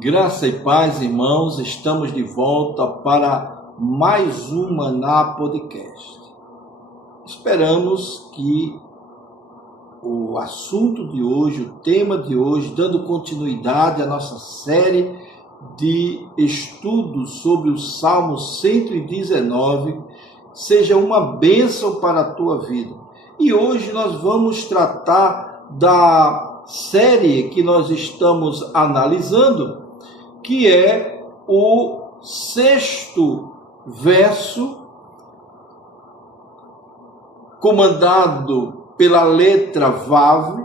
Graça e paz, irmãos, estamos de volta para mais um Maná Podcast. Esperamos que o assunto de hoje, o tema de hoje, dando continuidade à nossa série de estudos sobre o Salmo 119, seja uma bênção para a tua vida. E hoje nós vamos tratar da série que nós estamos analisando, que é o 6º verso, comandado pela letra Vav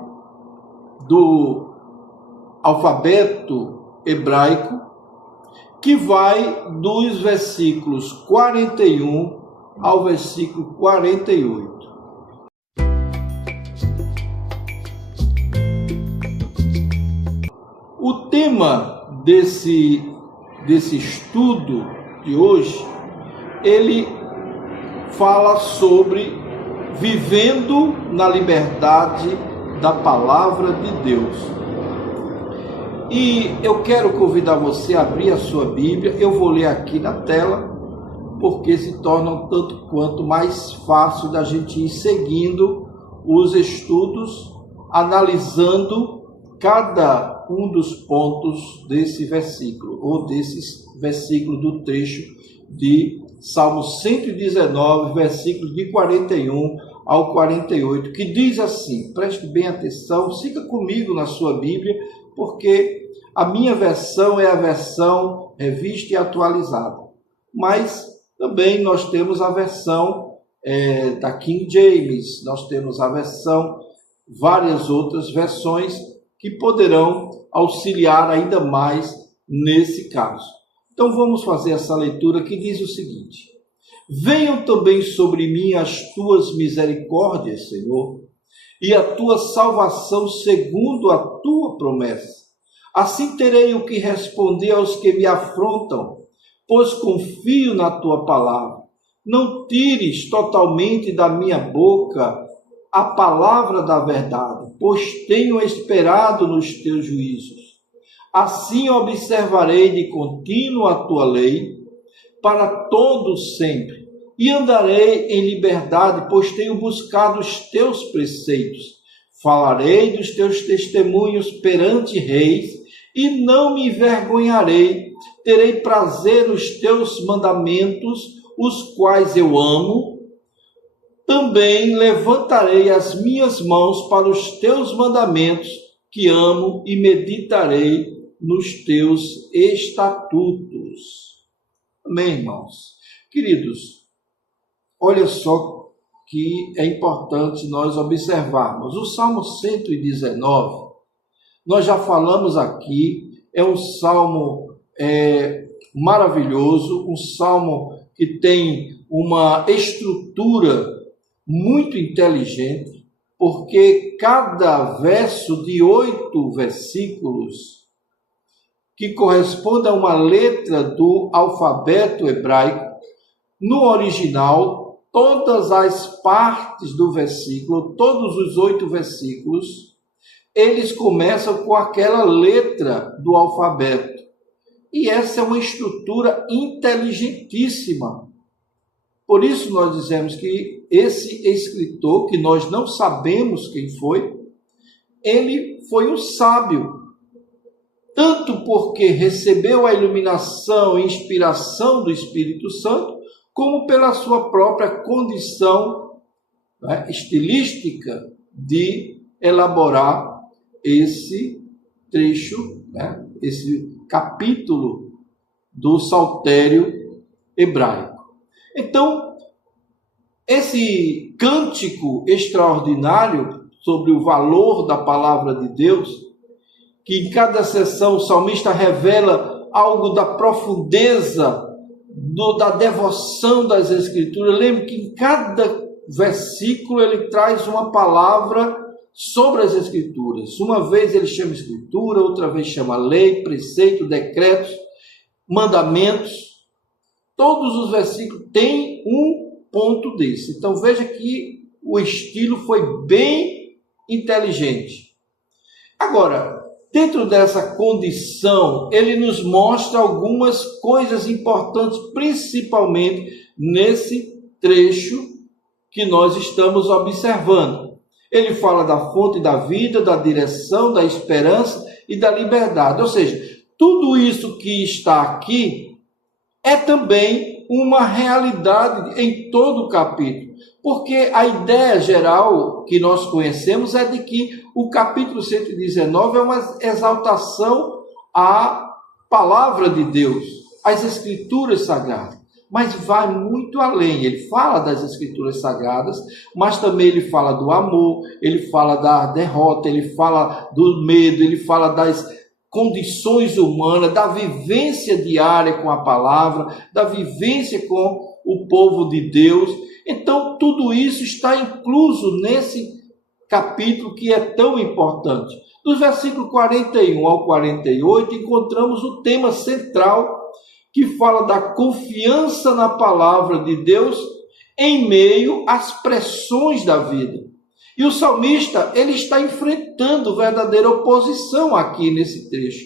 do alfabeto hebraico, que vai dos versículos 41 ao versículo 48. O tema desse estudo de hoje, ele fala sobre vivendo na liberdade da palavra de Deus. E eu quero convidar você a abrir a sua Bíblia. Eu vou ler aqui na tela, porque se torna um tanto quanto mais fácil da gente ir seguindo os estudos, analisando cada um dos pontos desse versículo, ou desses versículos do trecho de Salmo 119, versículos de 41 ao 48, que diz assim, preste bem atenção, siga comigo na sua Bíblia, porque a minha versão é a versão revista e atualizada, mas também nós temos a versão da King James, nós temos a versão, várias outras versões que poderão auxiliar ainda mais nesse caso. Então vamos fazer essa leitura que diz o seguinte: venham também sobre mim as tuas misericórdias, Senhor, e a tua salvação segundo a tua promessa. Assim terei o que responder aos que me afrontam, pois confio na tua palavra. Não tires totalmente da minha boca a palavra da verdade, pois tenho esperado nos teus juízos. Assim observarei de contínuo a tua lei para todo sempre, e andarei em liberdade, pois tenho buscado os teus preceitos. Falarei dos teus testemunhos perante reis, e não me envergonharei. Terei prazer nos teus mandamentos, os quais eu amo. Também levantarei as minhas mãos para os teus mandamentos, que amo, e meditarei nos teus estatutos. Amém, irmãos? Queridos, olha só que é importante nós observarmos. O Salmo 119, nós já falamos aqui, é um salmo maravilhoso, um salmo que tem uma estrutura muito inteligente, porque cada verso de 8 versículos, que corresponde a uma letra do alfabeto hebraico, no original, todas as partes do versículo, todos os 8 versículos, eles começam com aquela letra do alfabeto. E essa é uma estrutura inteligentíssima. Por isso nós dizemos que esse escritor, que nós não sabemos quem foi, ele foi um sábio. Tanto porque recebeu a iluminação e inspiração do Espírito Santo, como pela sua própria condição estilística de elaborar esse trecho, esse capítulo do saltério hebraico. Então, esse cântico extraordinário sobre o valor da palavra de Deus, que em cada sessão o salmista revela algo da profundeza, da devoção das Escrituras. Lembre que em cada versículo ele traz uma palavra sobre as Escrituras. Uma vez ele chama Escritura, outra vez chama lei, preceito, decretos, mandamentos. Todos os versículos têm um ponto desse. Então veja que o estilo foi bem inteligente. Agora, dentro dessa condição, ele nos mostra algumas coisas importantes, principalmente nesse trecho que nós estamos observando. Ele fala da fonte da vida, da direção, da esperança e da liberdade. Ou seja, tudo isso que está aqui é também uma realidade em todo o capítulo. Porque a ideia geral que nós conhecemos é de que o capítulo 119 é uma exaltação à palavra de Deus, às escrituras sagradas. Mas vai muito além. Ele fala das escrituras sagradas, mas também ele fala do amor, ele fala da derrota, ele fala do medo, ele fala das condições humanas, da vivência diária com a palavra, da vivência com o povo de Deus. Então, tudo isso está incluso nesse capítulo que é tão importante. Dos versículos 41 ao 48, encontramos o tema central que fala da confiança na palavra de Deus em meio às pressões da vida. E o salmista, ele está enfrentando verdadeira oposição aqui nesse trecho.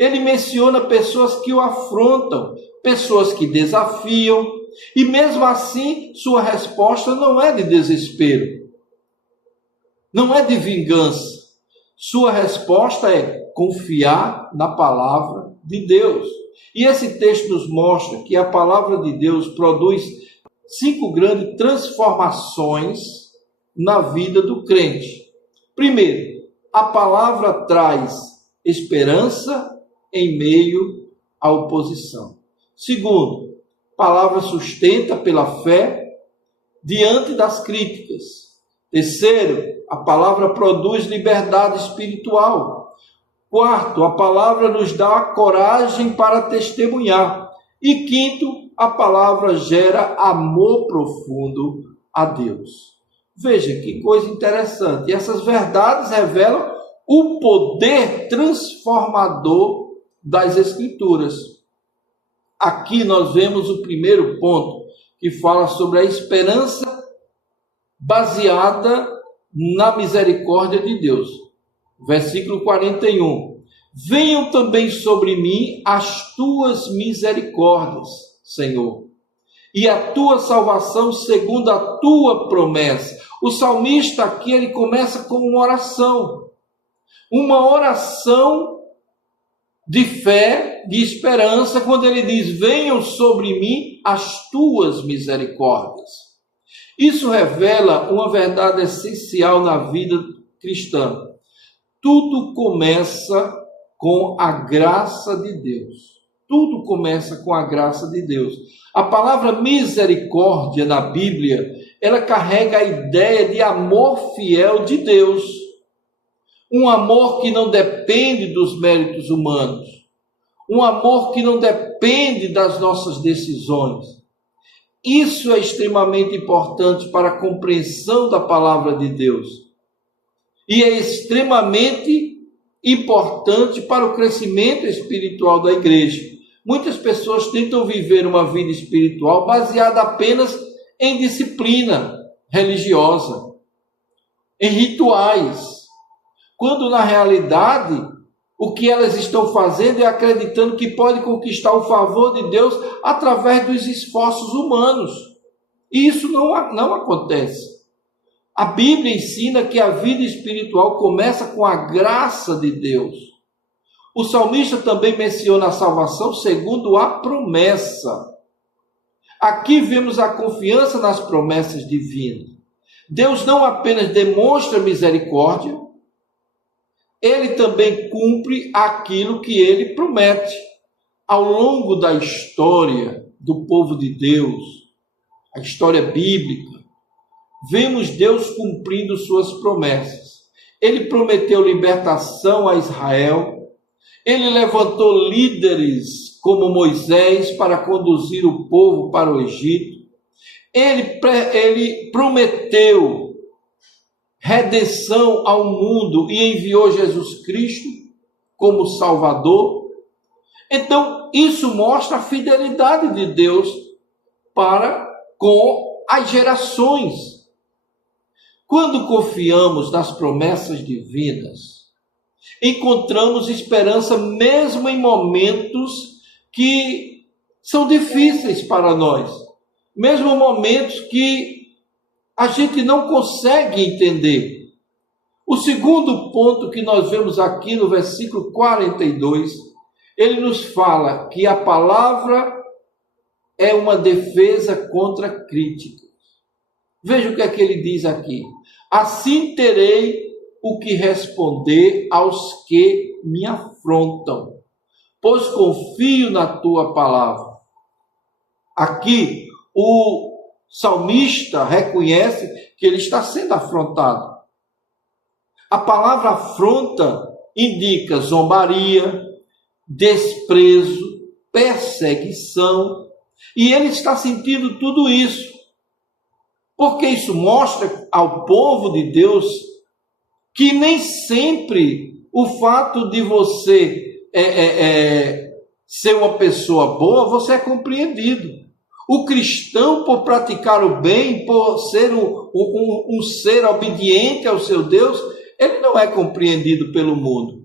Ele menciona pessoas que o afrontam, pessoas que desafiam, e mesmo assim sua resposta não é de desespero, não é de vingança. Sua resposta é confiar na palavra de Deus. E esse texto nos mostra que a palavra de Deus produz 5 grandes transformações na vida do crente. Primeiro, a palavra traz esperança em meio à oposição. Segundo, a palavra sustenta pela fé diante das críticas. Terceiro, a palavra produz liberdade espiritual. Quarto, a palavra nos dá coragem para testemunhar. E quinto, a palavra gera amor profundo a Deus. Veja que coisa interessante. E essas verdades revelam o poder transformador das Escrituras. Aqui nós vemos o primeiro ponto, que fala sobre a esperança baseada na misericórdia de Deus. Versículo 41. Venham também sobre mim as tuas misericórdias, Senhor, e a tua salvação segundo a tua promessa. O salmista aqui, ele começa com uma oração de fé, de esperança, quando ele diz: venham sobre mim as tuas misericórdias. Isso revela uma verdade essencial na vida cristã. Tudo começa com a graça de Deus. Tudo começa com a graça de Deus. A palavra misericórdia na Bíblia, ela carrega a ideia de amor fiel de Deus. Um amor que não depende dos méritos humanos. Um amor que não depende das nossas decisões. Isso é extremamente importante para a compreensão da palavra de Deus. E é extremamente importante para o crescimento espiritual da igreja. Muitas pessoas tentam viver uma vida espiritual baseada apenas em disciplina religiosa, em rituais, quando na realidade o que elas estão fazendo é acreditando que pode conquistar o favor de Deus através dos esforços humanos. E isso não acontece. A Bíblia ensina que a vida espiritual começa com a graça de Deus. O salmista também menciona a salvação segundo a promessa. Aqui vemos a confiança nas promessas divinas. Deus não apenas demonstra misericórdia, ele também cumpre aquilo que ele promete. Ao longo da história do povo de Deus, a história bíblica, vemos Deus cumprindo suas promessas. Ele prometeu libertação a Israel. Ele levantou líderes como Moisés para conduzir o povo para o Egito. Ele prometeu redenção ao mundo e enviou Jesus Cristo como Salvador. Então, isso mostra a fidelidade de Deus para com as gerações. Quando confiamos nas promessas divinas, Encontramos esperança mesmo em momentos que são difíceis para nós, mesmo momentos que a gente não consegue entender. O segundo ponto que nós vemos aqui no versículo 42, ele nos fala que a palavra é uma defesa contra críticas. Veja o que é que ele diz aqui. Assim terei o que responder aos que me afrontam, pois confio na tua palavra. Aqui, o salmista reconhece que ele está sendo afrontado. A palavra afronta indica zombaria, desprezo, perseguição, e ele está sentindo tudo isso, porque isso mostra ao povo de Deus que nem sempre o fato de você ser uma pessoa boa, você é compreendido. O cristão, por praticar o bem, por ser um ser obediente ao seu Deus, ele não é compreendido pelo mundo.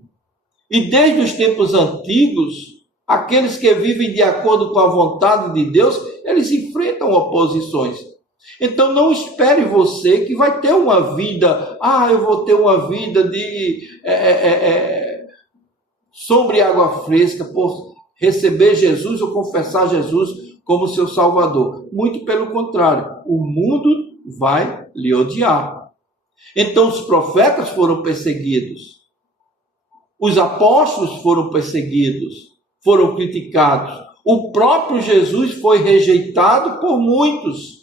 E desde os tempos antigos, aqueles que vivem de acordo com a vontade de Deus, eles enfrentam oposições. Então não espere você que vai ter uma vida, eu vou ter uma vida de sombra e água fresca por receber Jesus ou confessar Jesus como seu Salvador. Muito pelo contrário, o mundo vai lhe odiar. Então os profetas foram perseguidos, os apóstolos foram perseguidos, foram criticados, o próprio Jesus foi rejeitado por muitos.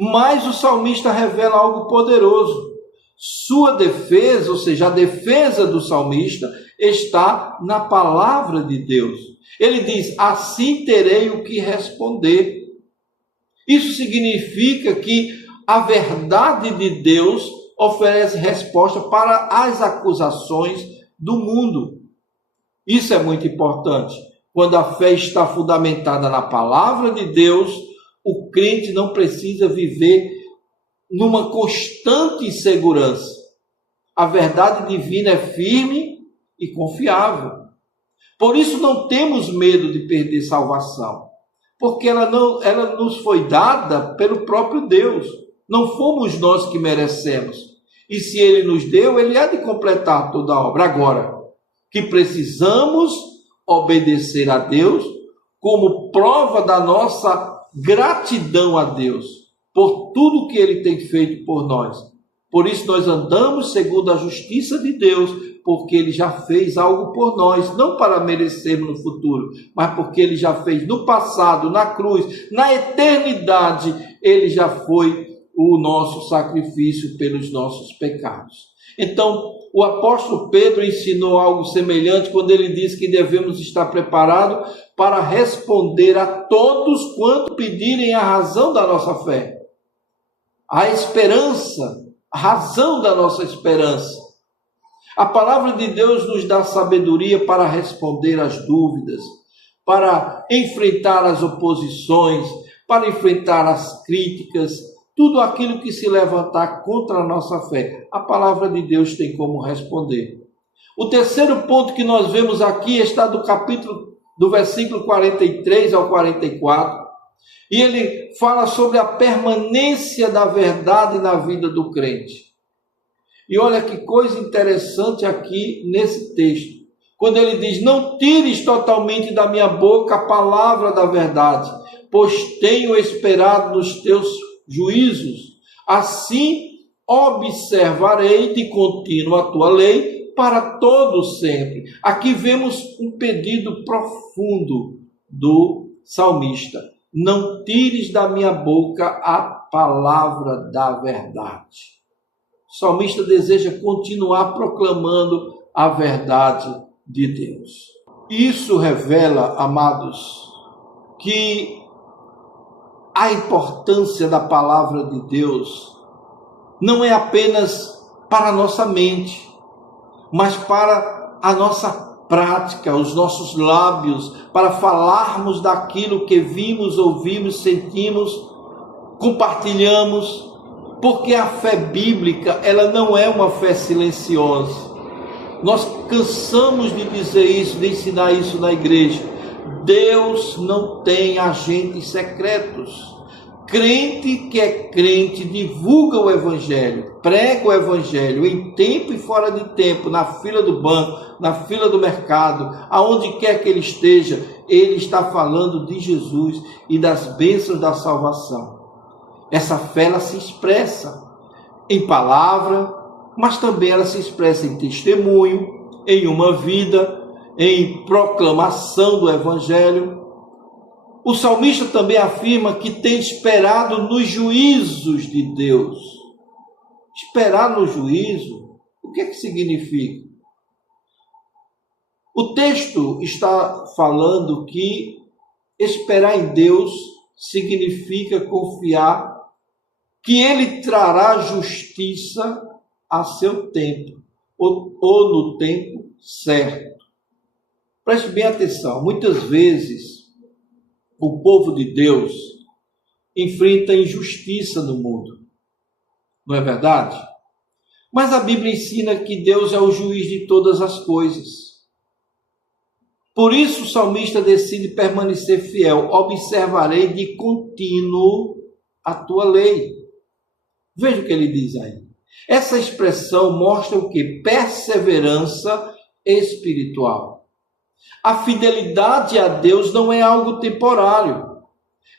Mas o salmista revela algo poderoso. Sua defesa, ou seja, a defesa do salmista, está na palavra de Deus. Ele diz, assim terei o que responder. Isso significa que a verdade de Deus oferece resposta para as acusações do mundo. Isso é muito importante. Quando a fé está fundamentada na palavra de Deus, o crente não precisa viver numa constante insegurança. A verdade divina é firme e confiável. Por isso não temos medo de perder salvação, porque ela nos foi dada pelo próprio Deus. Não fomos nós que merecemos. E se Ele nos deu, Ele há de completar toda a obra. Agora, que precisamos obedecer a Deus como prova da nossa gratidão a Deus por tudo que Ele tem feito por nós. Por isso nós andamos segundo a justiça de Deus, porque Ele já fez algo por nós, não para merecermos no futuro, mas porque Ele já fez no passado, na cruz, na eternidade, Ele já foi o nosso sacrifício pelos nossos pecados. Então, o apóstolo Pedro ensinou algo semelhante quando ele diz que devemos estar preparados para responder a todos quanto pedirem a razão da nossa fé. A esperança, a razão da nossa esperança. A palavra de Deus nos dá sabedoria para responder às dúvidas, para enfrentar as oposições, para enfrentar as críticas, tudo aquilo que se levantar contra a nossa fé. A palavra de Deus tem como responder. O terceiro ponto que nós vemos aqui está do versículo 43 ao 44, e ele fala sobre a permanência da verdade na vida do crente. E olha que coisa interessante aqui nesse texto, quando ele diz, não tires totalmente da minha boca a palavra da verdade, pois tenho esperado nos teus juízos, assim observarei de contínuo a tua lei para todo sempre. Aqui vemos um pedido profundo do salmista. Não tires da minha boca a palavra da verdade. O salmista deseja continuar proclamando a verdade de Deus. Isso revela, amados, que a importância da palavra de Deus não é apenas para a nossa mente, mas para a nossa prática, os nossos lábios, para falarmos daquilo que vimos, ouvimos, sentimos, compartilhamos, porque a fé bíblica, ela não é uma fé silenciosa. Nós cansamos de dizer isso, de ensinar isso na igreja. Deus não tem agentes secretos. Crente que é crente divulga o evangelho, prega o evangelho em tempo e fora de tempo, na fila do banco, na fila do mercado, aonde quer que ele esteja, ele está falando de Jesus e das bênçãos da salvação. Essa fé ela se expressa em palavra, mas também ela se expressa em testemunho, em uma vida, em proclamação do evangelho. O salmista também afirma que tem esperado nos juízos de Deus. Esperar no juízo, o que é que significa? O texto está falando que esperar em Deus significa confiar que Ele trará justiça a seu tempo, ou no tempo certo. Preste bem atenção, muitas vezes o povo de Deus enfrenta injustiça no mundo, não é verdade? Mas a Bíblia ensina que Deus é o juiz de todas as coisas. Por isso o salmista decide permanecer fiel. Observarei de contínuo a tua lei. Veja o que ele diz aí. Essa expressão mostra o que? Perseverança espiritual. A fidelidade a Deus não é algo temporário,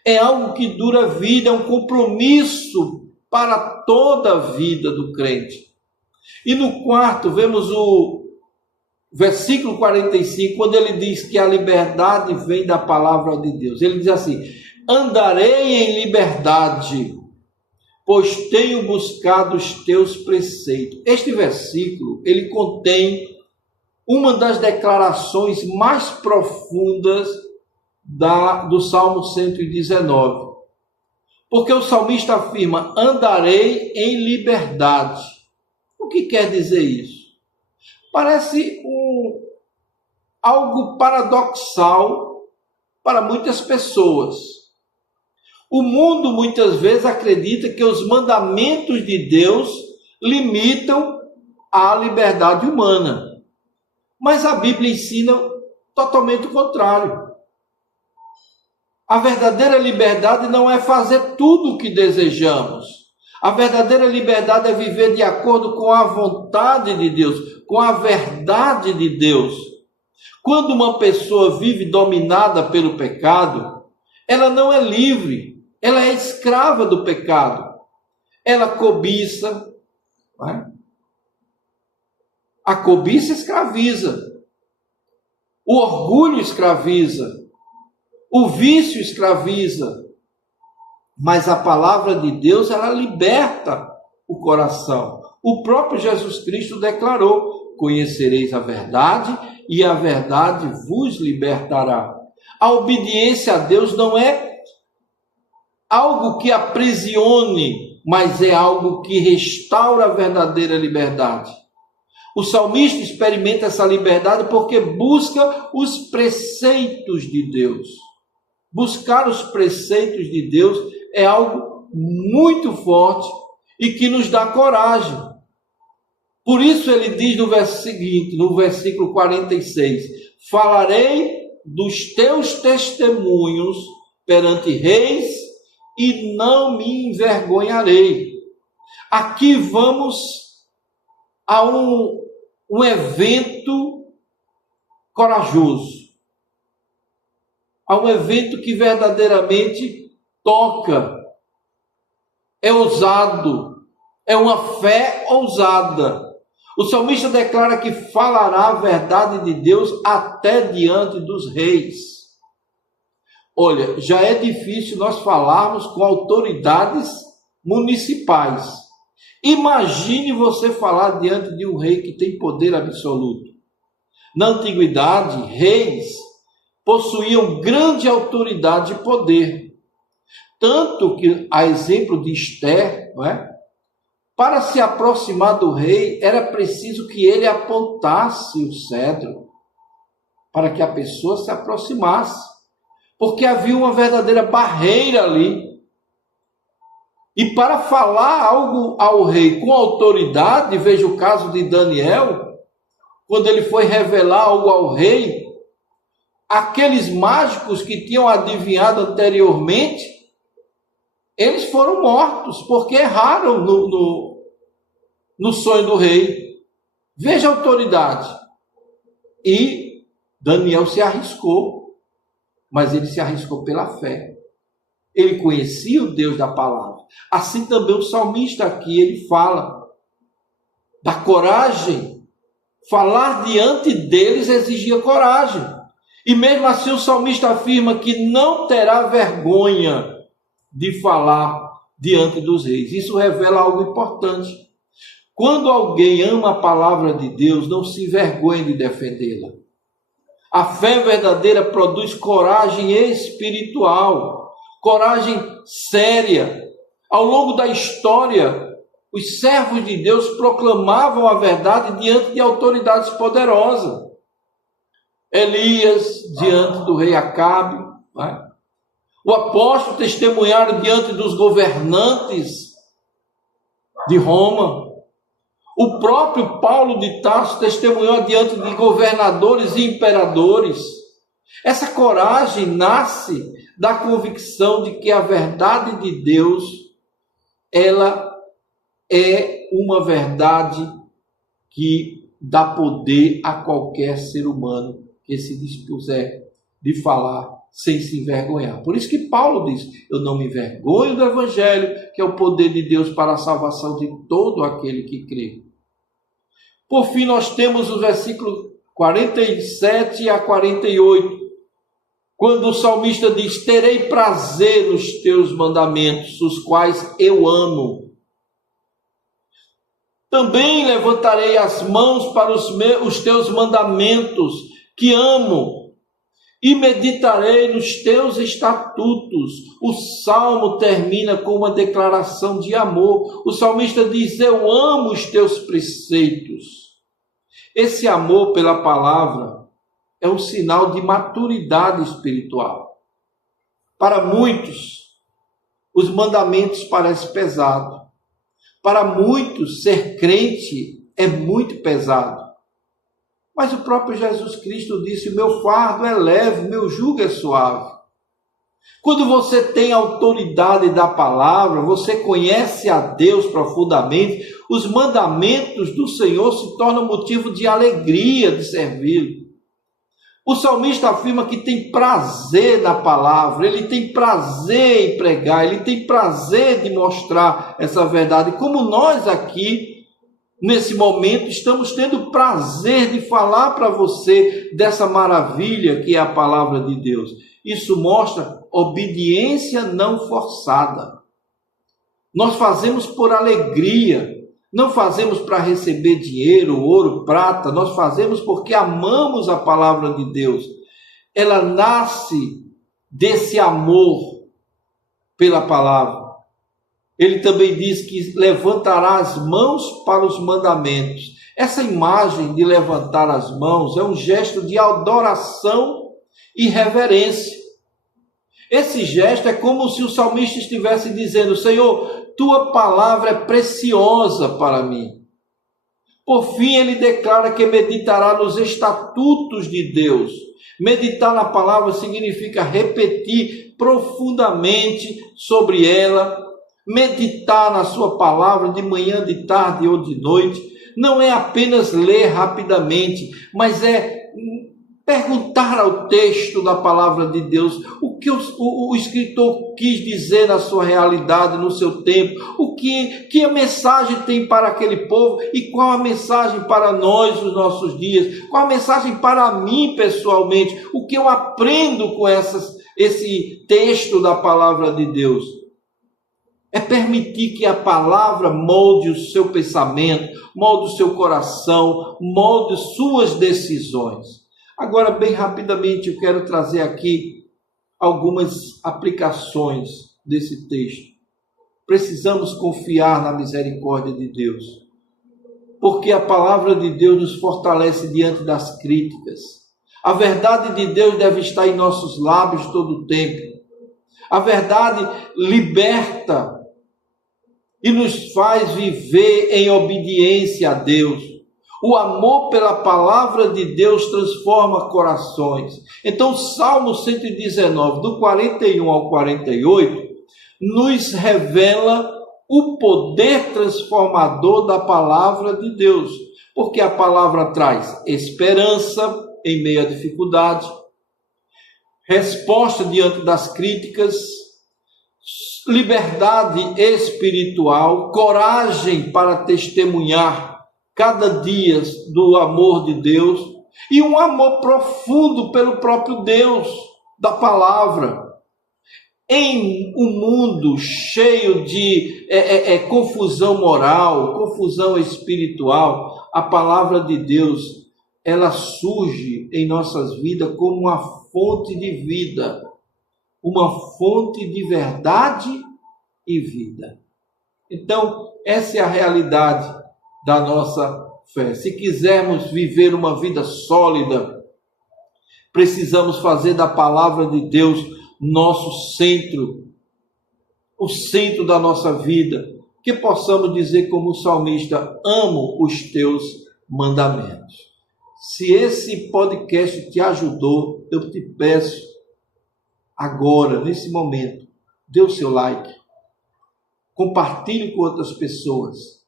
é algo que dura a vida, é um compromisso para toda a vida do crente. E no quarto, vemos o versículo 45, quando ele diz que a liberdade vem da palavra de Deus. Ele diz assim: andarei em liberdade, pois tenho buscado os teus preceitos. Este versículo, ele contém uma das declarações mais profundas do Salmo 119. Porque o salmista afirma: andarei em liberdade. O que quer dizer isso? Parece algo paradoxal para muitas pessoas. O mundo muitas vezes acredita que os mandamentos de Deus limitam a liberdade humana. Mas a Bíblia ensina totalmente o contrário. A verdadeira liberdade não é fazer tudo o que desejamos. A verdadeira liberdade é viver de acordo com a vontade de Deus, com a verdade de Deus. Quando uma pessoa vive dominada pelo pecado, ela não é livre, ela é escrava do pecado. Ela cobiça, não é? A cobiça escraviza, o orgulho escraviza, o vício escraviza, mas a palavra de Deus, ela liberta o coração. O próprio Jesus Cristo declarou: conhecereis a verdade e a verdade vos libertará. A obediência a Deus não é algo que aprisione, mas é algo que restaura a verdadeira liberdade. O salmista experimenta essa liberdade porque busca os preceitos de Deus. Buscar os preceitos de Deus é algo muito forte e que nos dá coragem. Por isso ele diz no verso seguinte, no versículo 46, falarei dos teus testemunhos perante reis e não me envergonharei. Aqui vamos a um evento corajoso, a um evento que verdadeiramente toca, é ousado, é uma fé ousada. O salmista declara que falará a verdade de Deus até diante dos reis. Olha, já é difícil nós falarmos com autoridades municipais. Imagine você falar diante de um rei que tem poder absoluto. Na antiguidade, reis possuíam grande autoridade e poder. Tanto que, a exemplo de Esther, não é? Para se aproximar do rei, era preciso que ele apontasse o cetro para que a pessoa se aproximasse. Porque havia uma verdadeira barreira ali. E para falar algo ao rei com autoridade, veja o caso de Daniel, quando ele foi revelar algo ao rei, aqueles mágicos que tinham adivinhado anteriormente, eles foram mortos, porque erraram no sonho do rei. Veja a autoridade. E Daniel se arriscou, mas ele se arriscou pela fé. Ele conhecia o Deus da palavra. Assim também o salmista aqui, ele fala da coragem. Falar diante deles exigia coragem. E mesmo assim o salmista afirma que não terá vergonha de falar diante dos reis. Isso revela algo importante. Quando alguém ama a palavra de Deus, não se envergonha de defendê-la. A fé verdadeira produz coragem espiritual, coragem séria. Ao longo da história, os servos de Deus proclamavam a verdade diante de autoridades poderosas. Elias diante do rei Acabe, né? O apóstolo testemunharam diante dos governantes de Roma. O próprio Paulo de Tarso testemunhou diante de governadores e imperadores. Essa coragem nasce da convicção de que a verdade de Deus, ela é uma verdade que dá poder a qualquer ser humano que se dispuser de falar sem se envergonhar. Por isso que Paulo diz: eu não me envergonho do evangelho, que é o poder de Deus para a salvação de todo aquele que crê. Por fim, nós temos os versículos 47 a 48, quando o salmista diz: terei prazer nos teus mandamentos, os quais eu amo. Também levantarei as mãos para os teus mandamentos, que amo, e meditarei nos teus estatutos. O salmo termina com uma declaração de amor. O salmista diz: eu amo os teus preceitos. Esse amor pela palavra é um sinal de maturidade espiritual. Para muitos, os mandamentos parecem pesados. Para muitos, ser crente é muito pesado. Mas o próprio Jesus Cristo disse: meu fardo é leve, meu jugo é suave. Quando você tem autoridade da palavra, você conhece a Deus profundamente, os mandamentos do Senhor se tornam motivo de alegria de servi-lo. O salmista afirma que tem prazer na palavra, ele tem prazer em pregar, ele tem prazer de mostrar essa verdade, como nós aqui, nesse momento, estamos tendo prazer de falar para você dessa maravilha que é a palavra de Deus. Isso mostra obediência não forçada. Nós fazemos por alegria, não fazemos para receber dinheiro, ouro, prata, nós fazemos porque amamos a palavra de Deus. Ela nasce desse amor pela palavra. Ele também diz que levantará as mãos para os mandamentos. Essa imagem de levantar as mãos é um gesto de adoração e reverência. Esse gesto é como se o salmista estivesse dizendo: Senhor, tua palavra é preciosa para mim. Por fim, ele declara que meditará nos estatutos de Deus. Meditar na palavra significa repetir profundamente sobre ela, meditar na sua palavra de manhã, de tarde ou de noite. Não é apenas ler rapidamente, mas é perguntar ao texto da palavra de Deus o que o escritor quis dizer na sua realidade, no seu tempo, que a mensagem tem para aquele povo e qual a mensagem para nós nos nossos dias, qual a mensagem para mim pessoalmente, o que eu aprendo com esse texto da palavra de Deus. É permitir que a palavra molde o seu pensamento, molde o seu coração, molde suas decisões. Agora, bem rapidamente, eu quero trazer aqui algumas aplicações desse texto. Precisamos confiar na misericórdia de Deus, porque a palavra de Deus nos fortalece diante das críticas. A verdade de Deus deve estar em nossos lábios todo o tempo. A verdade liberta e nos faz viver em obediência a Deus. O amor pela palavra de Deus transforma corações. Então, Salmo 119, do 41 ao 48, nos revela o poder transformador da palavra de Deus. Porque a palavra traz esperança em meio à dificuldade, resposta diante das críticas, liberdade espiritual, coragem para testemunhar cada dia do amor de Deus e um amor profundo pelo próprio Deus da palavra. Em um mundo cheio de confusão moral, confusão espiritual, a palavra de Deus, ela surge em nossas vidas como uma fonte de vida, uma fonte de verdade e vida. Então, essa é a realidade da nossa fé. Se quisermos viver uma vida sólida, precisamos fazer da palavra de Deus nosso centro, o centro da nossa vida, que possamos dizer como o salmista: amo os teus mandamentos. Se esse podcast te ajudou, eu te peço agora, nesse momento, dê o seu like, compartilhe com outras pessoas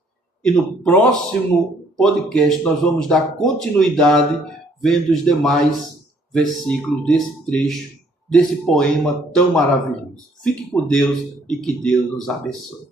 e no próximo podcast nós vamos dar continuidade vendo os demais versículos desse trecho, desse poema tão maravilhoso. Fique com Deus e que Deus nos abençoe.